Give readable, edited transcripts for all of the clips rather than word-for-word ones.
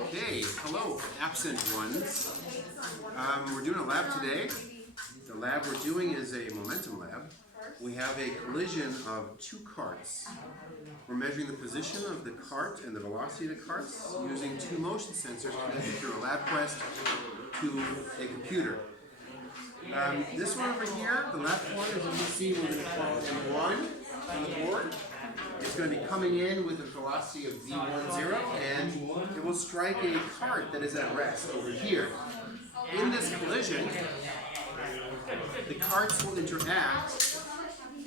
Okay, hello, absent ones. We're doing a lab today. The lab we're doing is a momentum lab. We have a collision of two carts. We're measuring the position of the cart and the velocity of the carts using two motion sensors connected through a LabQuest to a computer. This one over here, the left one, as you can see, we're going to call V1 on the board. It's going to be coming in with a velocity of V10, and it will strike a cart that is at rest over here. In this collision, the carts will interact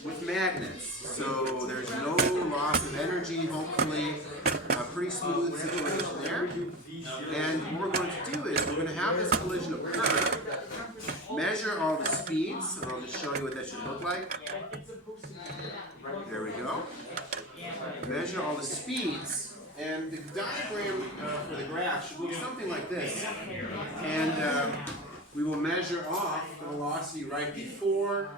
with magnets, so there's no loss of energy, hopefully. A pretty smooth situation there. And what we're going to do is we're going to have this collision occur, measure all the speeds, and I'll just show you what that should look like. There we go. Measure all the speeds, and the diagram for the graph should look something like this. And we will measure off the velocity right before,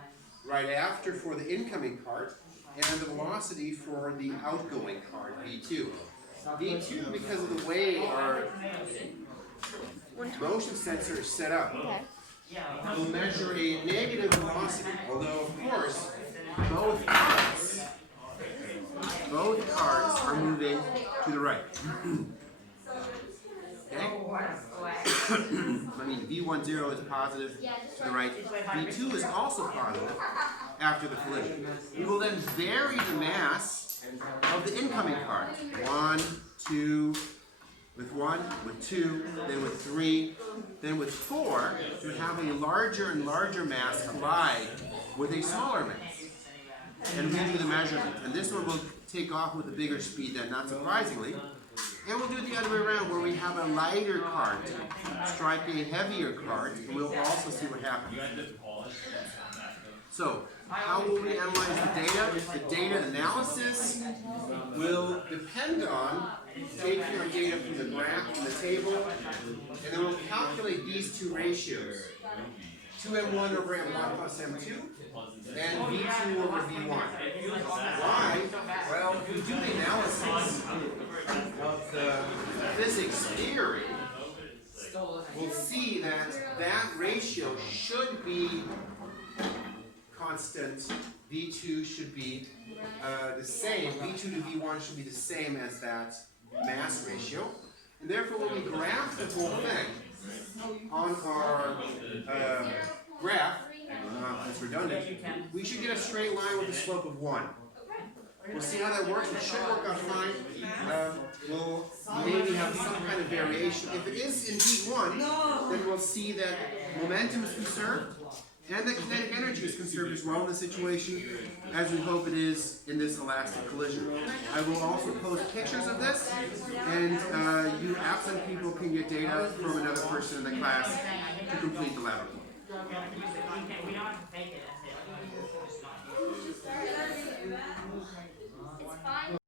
right after for the incoming cart, and the velocity for the outgoing cart, V2. V2, because of the way our motion sensor is set up, will measure a negative velocity, although of course both carts are moving to the right. Okay? I mean, V10 is positive to the right. V2 is also positive after the collision. We will then vary the mass of the incoming cart. 1, 2, with 1, with 2, then with 3, then with 4, to have a larger and larger mass collide with a smaller mass. And we do the measurement. And this one will take off with a bigger speed then, not surprisingly. And we'll do it the other way around, where we have a lighter cart strike a heavier cart, and we'll also see what happens. So, how will we analyze the data? The data analysis will depend on taking our data from the graph and the table, and then we'll calculate these two ratios. 2m1 over m1 plus m2, and v2 over v1. Why? Well, if we do the analysis of the physics theory, we'll see that that ratio should be constant. V2 should be the same. V2 to V1 should be the same as that mass ratio. And therefore, when we graph the whole thing on our graph, that's redundant, we should get a straight line with a slope of 1. We'll see how that works. It should work out fine. We'll maybe have some kind of variation. If it is in V1, then we'll see that momentum is conserved and the kinetic energy is conserved as well in this situation, as we hope it is in this elastic collision. I will also post pictures of this, and you absent people can get data from another person in the class to complete the lab report.